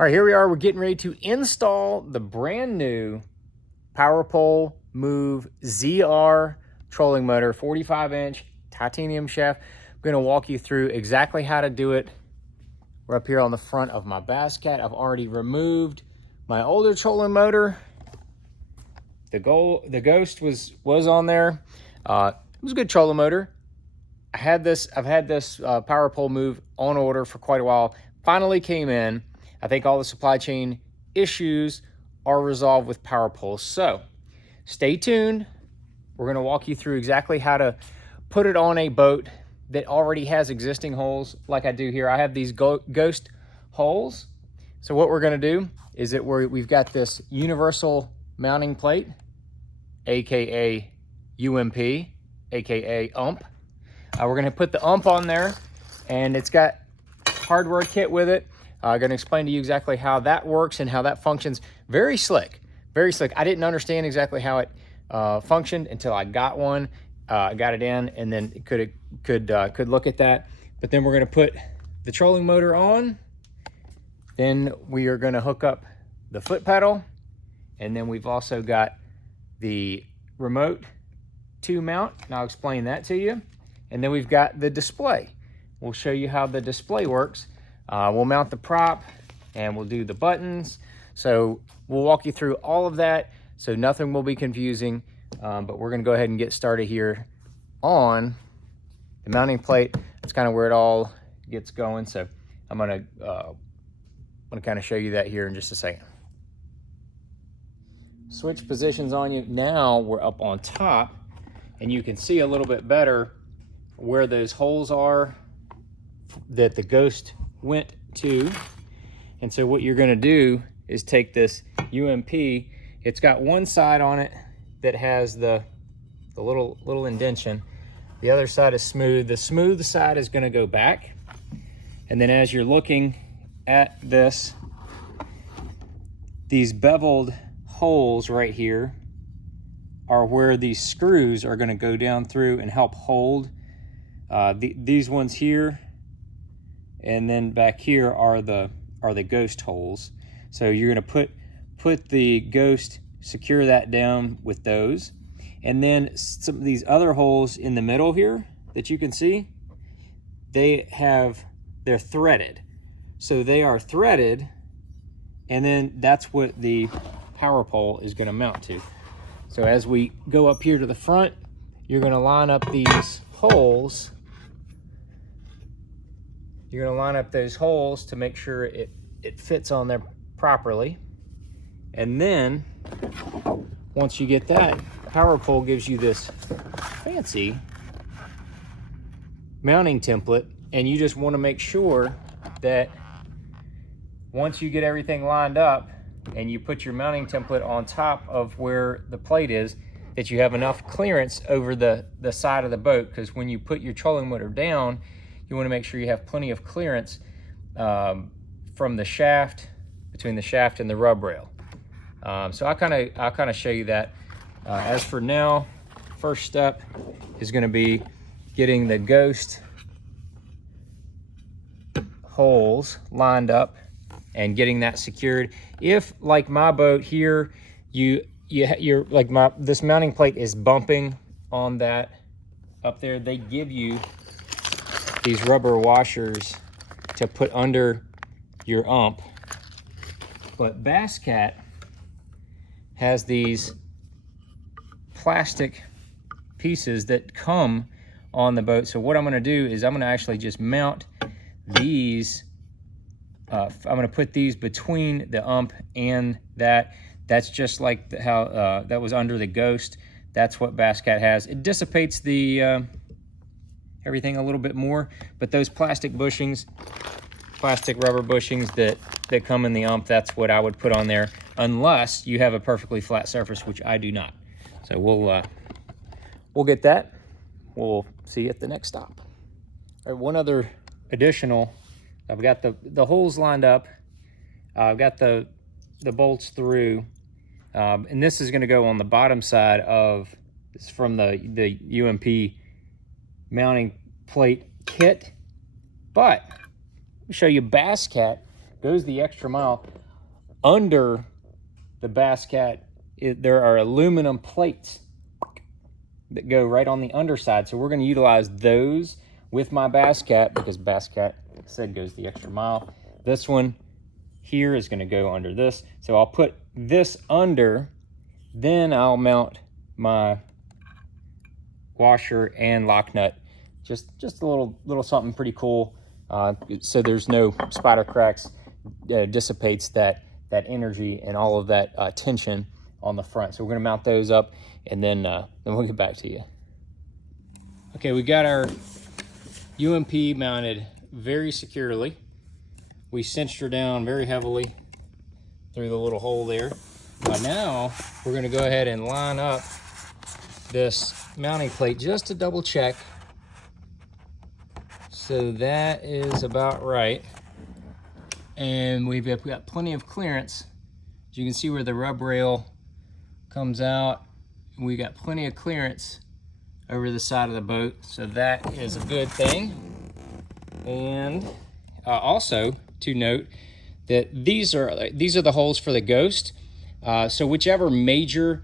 All right, here we are. We're getting ready to install the brand new PowerPole Move ZR trolling motor, 45-inch titanium shaft. I'm going to walk you through exactly how to do it. We're up here on the front of my Basscat. I've already removed my older trolling motor. The Ghost was on there. It was a good trolling motor. I've had this PowerPole Move on order for quite a while. Finally came in. I think all the supply chain issues are resolved with PowerPole. So stay tuned. We're going to walk you through exactly how to put it on a boat that already has existing holes like I do here. I have these Ghost holes. So what we're going to do is that we've got this universal mounting plate, aka UMP, aka ump. We're going to put the ump on there, and it's got hardware kit with it. I'm going to explain to you exactly how that works and how that functions. Very slick, very slick. I didn't understand exactly how it functioned until I got one. I got it in, and then could look at that. But then we're going to put the trolling motor on. Then we are going to hook up the foot pedal, and then we've also got the remote to mount, and I'll explain that to you. And then we've got the display. We'll show you how the display works. We'll mount the prop and we'll do the buttons. So we'll walk you through all of that, so nothing will be confusing. But we're gonna go ahead and get started here on the mounting plate. That's kind of where it all gets going. So I'm gonna kind of show you that here in just a second. Switch positions on you. Now we're up on top, and you can see a little bit better where those holes are that the Ghost went to. And so what you're going to do is take this UMP. It's got one side on it that has the little indentation. The other side is smooth. The smooth side is going to go back. And then as you're looking at this, these beveled holes right here are where these screws are going to go down through and help hold these ones here, and then back here are the Ghost holes. So you're going to put the Ghost, secure that down with those, and then some of these other holes in the middle here that you can see, they're threaded. So they are threaded, and then that's what the PowerPole is going to mount to. So as we go up here to the front, you're going to line up these holes. You're going to line up those holes to make sure it fits on there properly. And then once you get that, PowerPole gives you this fancy mounting template, and you just want to make sure that once you get everything lined up and you put your mounting template on top of where the plate is, that you have enough clearance over the side of the boat, because when you put your trolling motor down, you want to make sure you have plenty of clearance from the shaft, between the shaft and the rub rail. So I'll kind of show you that. As for now, first step is going to be getting the Ghost holes lined up and getting that secured. If, like my boat here, you're like this mounting plate is bumping on that up there, they give you these rubber washers to put under your ump. But Basscat has these plastic pieces that come on the boat. So what I'm going to do is I'm going to actually just mount these. I'm going to put these between the ump and that. That's just like how that was under the Ghost. That's what Basscat has. It dissipates the everything a little bit more, but those plastic bushings, plastic rubber bushings that come in the ump, that's what I would put on there, unless you have a perfectly flat surface, which I do not. So we'll get that. We'll see you at the next stop. All right, one other additional, I've got the holes lined up. I've got the bolts through, and this is going to go on the bottom side of, it's from the UMP mounting plate kit. But let me show you, Basscat goes the extra mile. Under the Basscat, there are aluminum plates that go right on the underside. So we're going to utilize those with my Basscat because Basscat, like I said, goes the extra mile. This one here is going to go under this. So I'll put this under, then I'll mount my washer and lock nut. Just a little something pretty cool. So there's no spider cracks, dissipates that energy and all of that tension on the front. So we're gonna mount those up, and then we'll get back to you. Okay, we got our UMP mounted very securely. We cinched her down very heavily through the little hole there. But now we're gonna go ahead and line up this mounting plate just to double check. So that is about right. And we've got plenty of clearance. As you can see where the rub rail comes out, we got plenty of clearance over the side of the boat. So that is a good thing. And also to note that these are the holes for the Ghost. So whichever major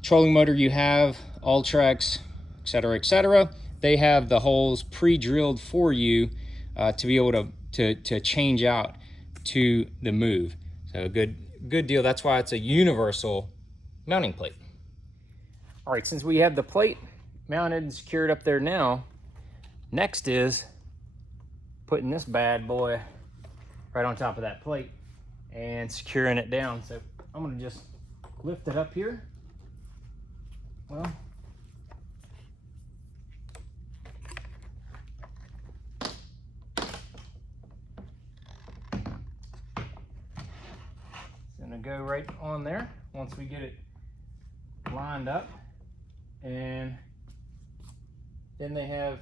trolling motor you have, Ultrex, etc., they have the holes pre-drilled for you to be able to change out to the Move. So good deal. That's why it's a universal mounting plate. All right, since we have the plate mounted and secured up there now, next is putting this bad boy right on top of that plate and securing it down. So I'm gonna just lift it up here. Well, go right on there once we get it lined up. And then they have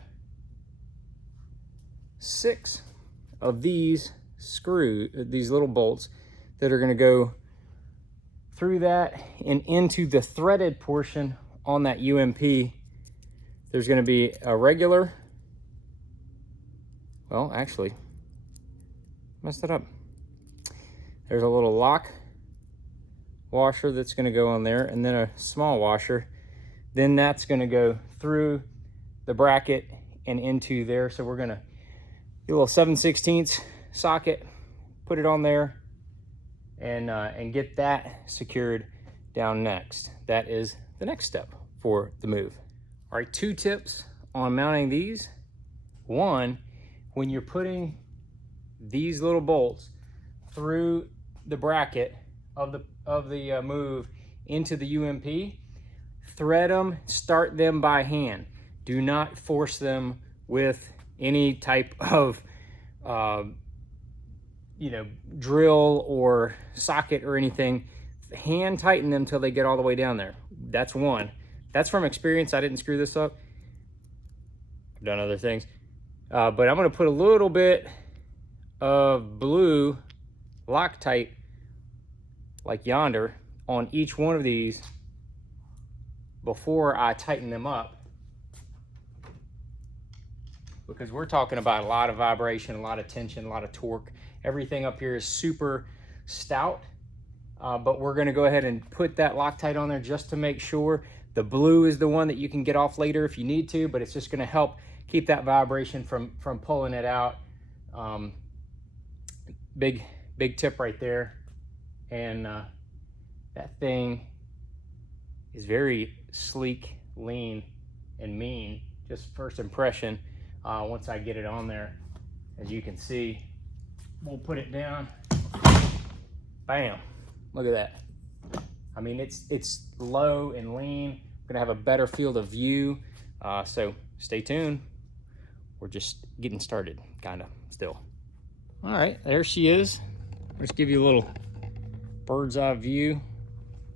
6 of these these little bolts that are going to go through that and into the threaded portion on that UMP. There's going to be a regular, well, actually messed it up. There's a little lock washer that's going to go on there, and then a small washer. Then that's going to go through the bracket and into there. So we're going to do a little 7/16 socket, put it on there, and get that secured down next. That is the next step for the Move. All right, 2 tips on mounting these. One, when you're putting these little bolts through the bracket of the Move into the UMP, thread them, start them by hand. Do not force them with any type of drill or socket or anything. Hand tighten them till they get all the way down there. That's one. That's from experience. I didn't screw this up. I've done other things. But I'm gonna put a little bit of blue Loctite, like yonder, on each one of these before I tighten them up, because we're talking about a lot of vibration, a lot of tension, a lot of torque. Everything up here is super stout, but we're going to go ahead and put that Loctite on there just to make sure. The blue is the one that you can get off later if you need to, but it's just going to help keep that vibration from pulling it out. Big tip right there. And that thing is very sleek, lean, and mean. Just first impression. Once I get it on there, as you can see, we'll put it down. Bam! Look at that. I mean, it's low and lean. We're gonna have a better field of view. So stay tuned. We're just getting started, kinda still. All right, there she is. Let's give you a little bird's eye view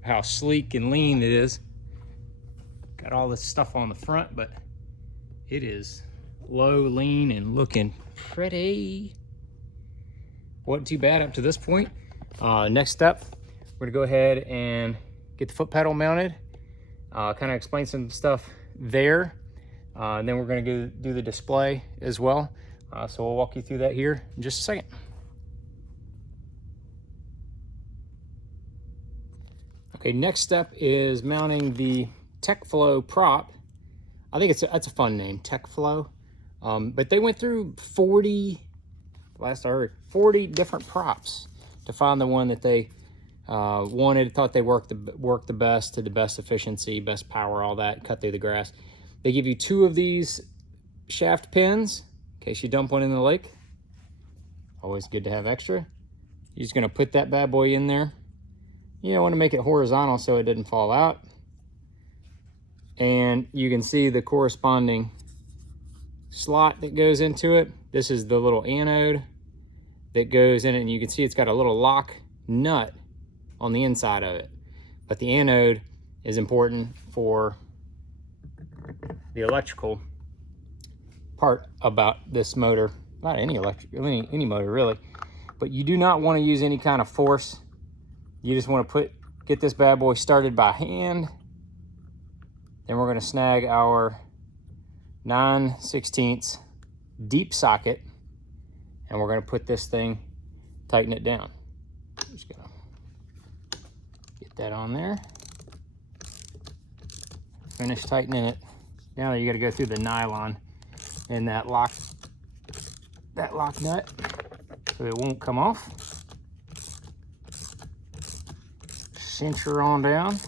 how sleek and lean it is. Got all this stuff on the front, but it is low, lean, and looking pretty. Wasn't too bad up to this point. Next step, we're gonna go ahead and get the foot pedal mounted, kind of explain some stuff there, and then we're gonna do the display as well. So we'll walk you through that here in just a second. Okay, next step is mounting the TechFlow prop. I think that's a fun name, TechFlow. But they went through 40, last I heard, 40 different props to find the one that they thought they worked the best, to the best efficiency, best power, all that, cut through the grass. They give you 2 of these shaft pins in case you dump one in the lake. Always good to have extra. You're just gonna put that bad boy in there. You don't want to make it horizontal so it didn't fall out. And you can see the corresponding slot that goes into it. This is the little anode that goes in it, and you can see it's got a little lock nut on the inside of it. But the anode is important for the electrical part about this motor. Not any any motor really, but you do not want to use any kind of force. You just want to get this bad boy started by hand. Then we're going to snag our 9/16 deep socket, and we're going to put this thing, tighten it down. Just going to get that on there. Finish tightening it. Now you got to go through the nylon and that lock nut so it won't come off. Cinch her on down.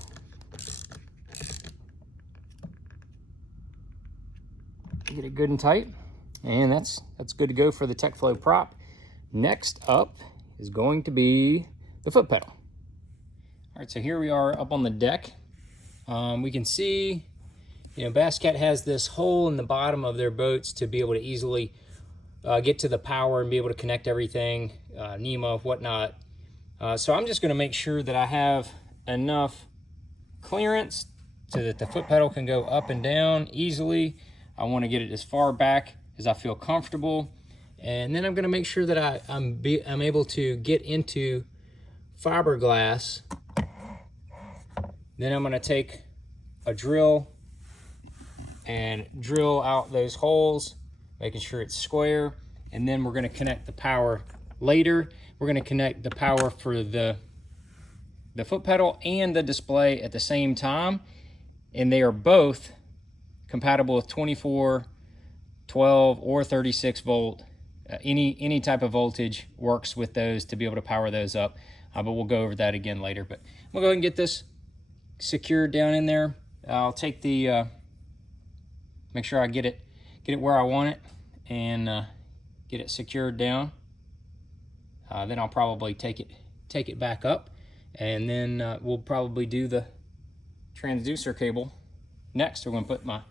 Get it good and tight, and that's good to go for the TechFlow prop. Next up is going to be the foot pedal. All right, so here we are up on the deck. We can see, Basscat has this hole in the bottom of their boats to be able to easily get to the power and be able to connect everything, NEMA, whatnot. So I'm just going to make sure that I have enough clearance so that the foot pedal can go up and down easily. I want to get it as far back as I feel comfortable. And then I'm going to make sure that I'm able to get into fiberglass. Then I'm going to take a drill and drill out those holes, making sure it's square. And then we're going to connect the power later. We're going to connect the power for the foot pedal and the display at the same time. And they are both compatible with 24, 12, or 36 volt. Any type of voltage works with those to be able to power those up. But we'll go over that again later. But we'll go ahead and get this secured down in there. I'll take the, make sure I get it where I want it, and get it secured down. Then I'll probably take it back up, and then we'll probably do the transducer cable next. We're going to put my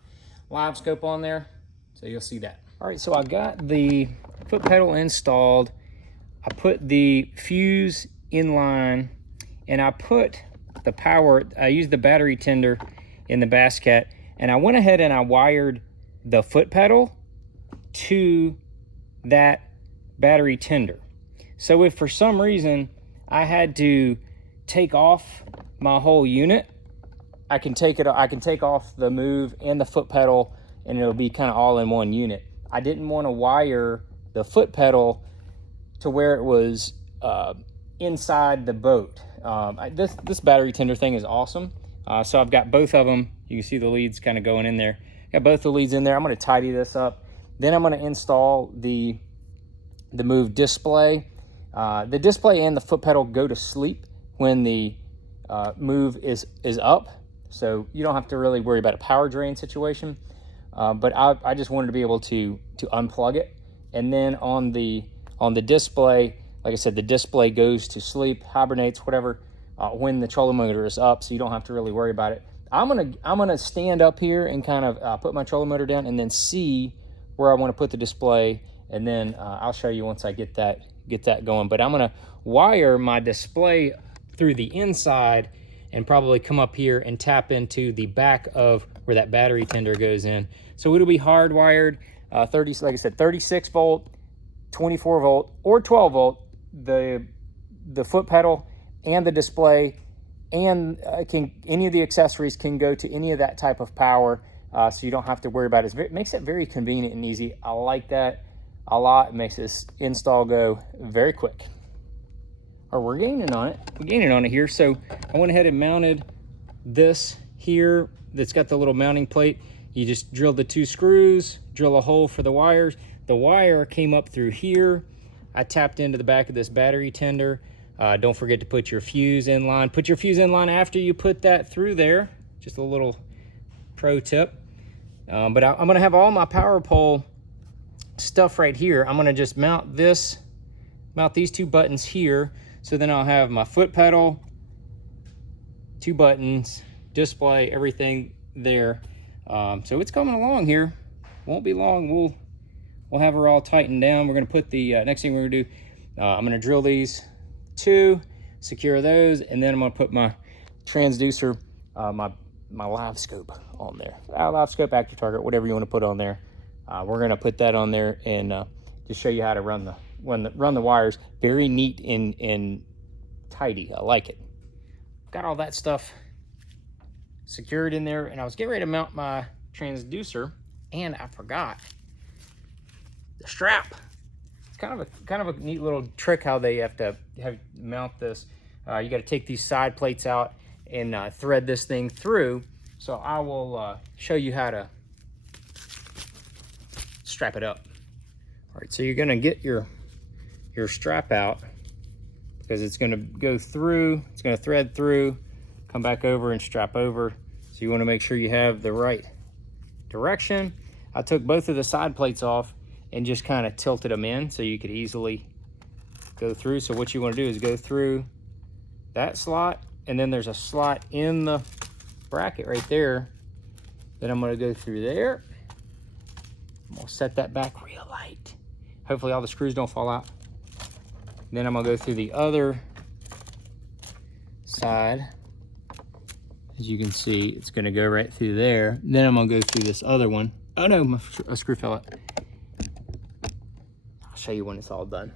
live scope on there, so you'll see that. All right, so I got the foot pedal installed. I put the fuse in line, and I put the power. I used the battery tender in the Basscat, and I went ahead and I wired the foot pedal to that battery tender. So if for some reason I had to take off my whole unit, I can take off the move and the foot pedal, and it'll be kind of all in one unit. I didn't want to wire the foot pedal to where it was inside the boat. This battery tender thing is awesome. So I've got both of them. You can see the leads kind of going in there. Got both the leads in there. I'm going to tidy this up. Then I'm going to install the move display. The display and the foot pedal go to sleep when the move is up, so you don't have to really worry about a power drain situation. But I just wanted to be able to unplug it. And then on the display, like I said, the display goes to sleep, hibernates, whatever, when the trolling motor is up, so you don't have to really worry about it. I'm gonna stand up here and kind of put my trolling motor down, and then see where I want to put the display, and then I'll show you once I get that going. But I'm gonna wire my display through the inside and probably come up here and tap into the back of where that battery tender goes in. So it'll be hardwired, like I said, 36 volt, 24 volt, or 12 volt. The foot pedal and the display, and any of the accessories can go to any of that type of power, so you don't have to worry about it. It makes it very convenient and easy. I like that a lot. It makes this install go very quick. or we're gaining on it. We're gaining on it here. So I went ahead and mounted this here that's got the little mounting plate. You just drill the 2 screws, drill a hole for the wires. The wire came up through here. I tapped into the back of this battery tender. Don't forget to put your fuse in line. Put your fuse in line after you put that through there. Just a little pro tip. But I'm gonna have all my power pole stuff right here. I'm gonna just mount these 2 buttons here. So then I'll have my foot pedal, 2 buttons, display, everything there. So it's coming along here. Won't be long. We'll have her all tightened down. We're gonna put the next thing we're gonna do. I'm gonna drill these 2, secure those, and then I'm gonna put my transducer, my live scope on there. Live scope, active target, whatever you want to put on there. We're gonna put that on there and just show you how to run the wires. Very neat and tidy. I like it. Got all that stuff secured in there, and I was getting ready to mount my transducer, and I forgot the strap. It's kind of a neat little trick how they have to mount this. You got to take these side plates out and thread this thing through. So I will show you how to strap it up. All right, so you're gonna get your strap out because it's gonna go through, it's gonna thread through, come back over and strap over. So you wanna make sure you have the right direction. I took both of the side plates off and just kind of tilted them in so you could easily go through. So what you wanna do is go through that slot, and then there's a slot in the bracket right there. Then I'm gonna go through there. I'm gonna set that back real light. Hopefully all the screws don't fall out. Then I'm gonna go through the other side. As you can see, it's gonna go right through there. Then I'm gonna go through this other one. Oh no, a screw fell out. I'll show you when it's all done.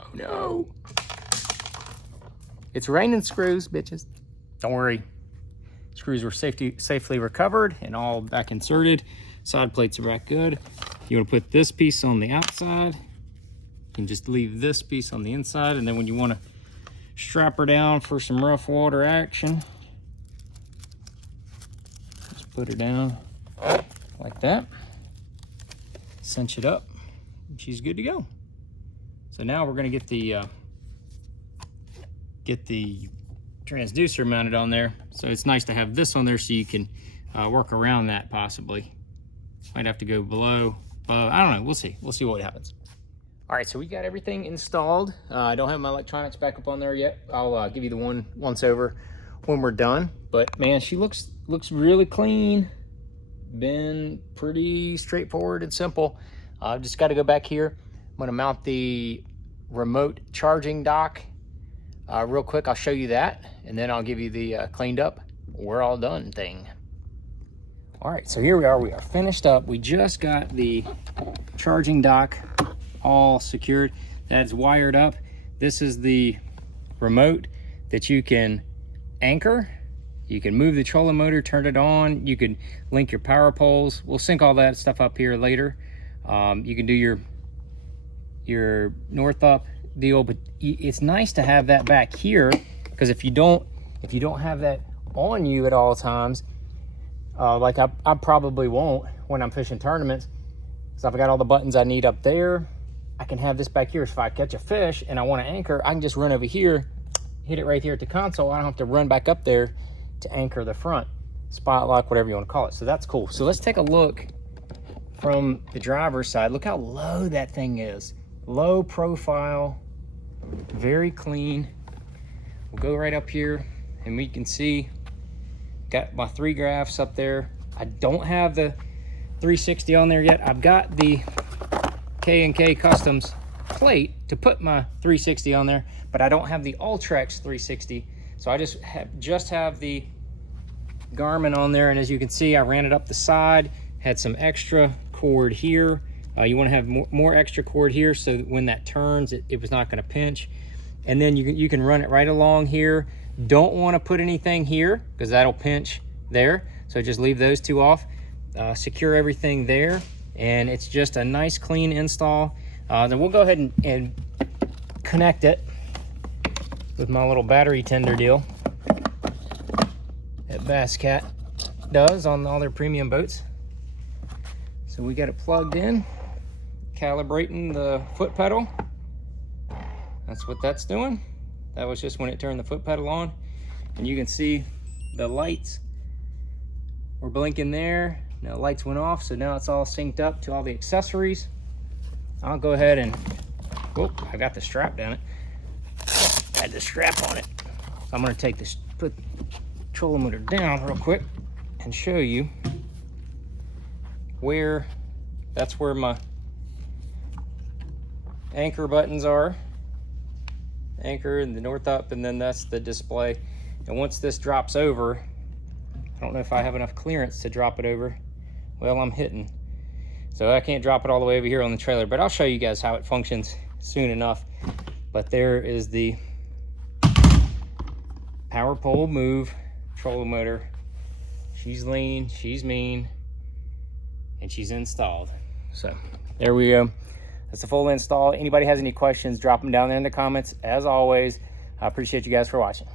Oh no. It's raining screws, bitches. Don't worry. Screws were safely recovered and all back inserted. Side plates are back good. You want to put this piece on the outside. You can just leave this piece on the inside, and then when you want to strap her down for some rough water action, just put her down like that. Cinch it up, and she's good to go. So now we're going to get the transducer mounted on there. So it's nice to have this on there so you can work around that possibly. Might have to go below. I don't know. We'll see. We'll see what happens. All right, so we got everything installed. I don't have my electronics back up on there yet. I'll give you the one once over when we're done. But man, she looks really clean. Been pretty straightforward and simple. Just got to go back here. I'm going to mount the remote charging dock real quick. I'll show you that, and then I'll give you the cleaned up, we're all done thing. All right, so here we are. We are finished up. We just got the charging dock all secured. That's wired up. This is the remote that you can anchor. You can move the trolling motor, turn it on. You can link your power poles. We'll sync all that stuff up here later. You can do your north up deal, but it's nice to have that back here, because if you don't have that on you at all times, like I probably won't when I'm fishing tournaments, so I've got all the buttons I need up there. I can have this back here, so if I catch a fish and I want to anchor, I can just run over here, hit it right here at the console. I don't have to run back up there to anchor the front, spot lock, whatever you want to call it. So that's cool. So let's take a look from the driver's side. Look how low that thing is. Low profile, very clean. We'll go right up here and we can see, got my 3 graphs up there. I don't have the 360 on there yet. I've got the K&K Customs plate to put my 360 on there, but I don't have the Ultrex 360. So I just have the Garmin on there, and as you can see, I ran it up the side, had some extra cord here. You want to have more extra cord here so that when that turns, it was not going to pinch. And then you can run it right along here. Don't want to put anything here because that'll pinch there. So just leave those 2 off. Secure everything there. and it's just a nice clean install. Then we'll go ahead and connect it with my little battery tender deal that Basscat does on all their premium boats. So we got it plugged in, calibrating the foot pedal. That's what that's doing. That was just when it turned the foot pedal on. And you can see the lights were blinking there. Now the lights went off, so now it's all synced up to all the accessories. I'll go ahead and, whoop, I got the strap down it. I had the strap on it. So I'm gonna take this, put the trolling motor down real quick and show you where, that's where my anchor buttons are. Anchor and the north up, and then that's the display. And once this drops over, I don't know if I have enough clearance to drop it over. Well, I'm hitting. So I can't drop it all the way over here on the trailer, but I'll show you guys how it functions soon enough. But there is the power pole move trolling motor. She's lean, she's mean, and she's installed. So there we go. That's the full install. Anybody has any questions, drop them down there in the comments. As always, I appreciate you guys for watching.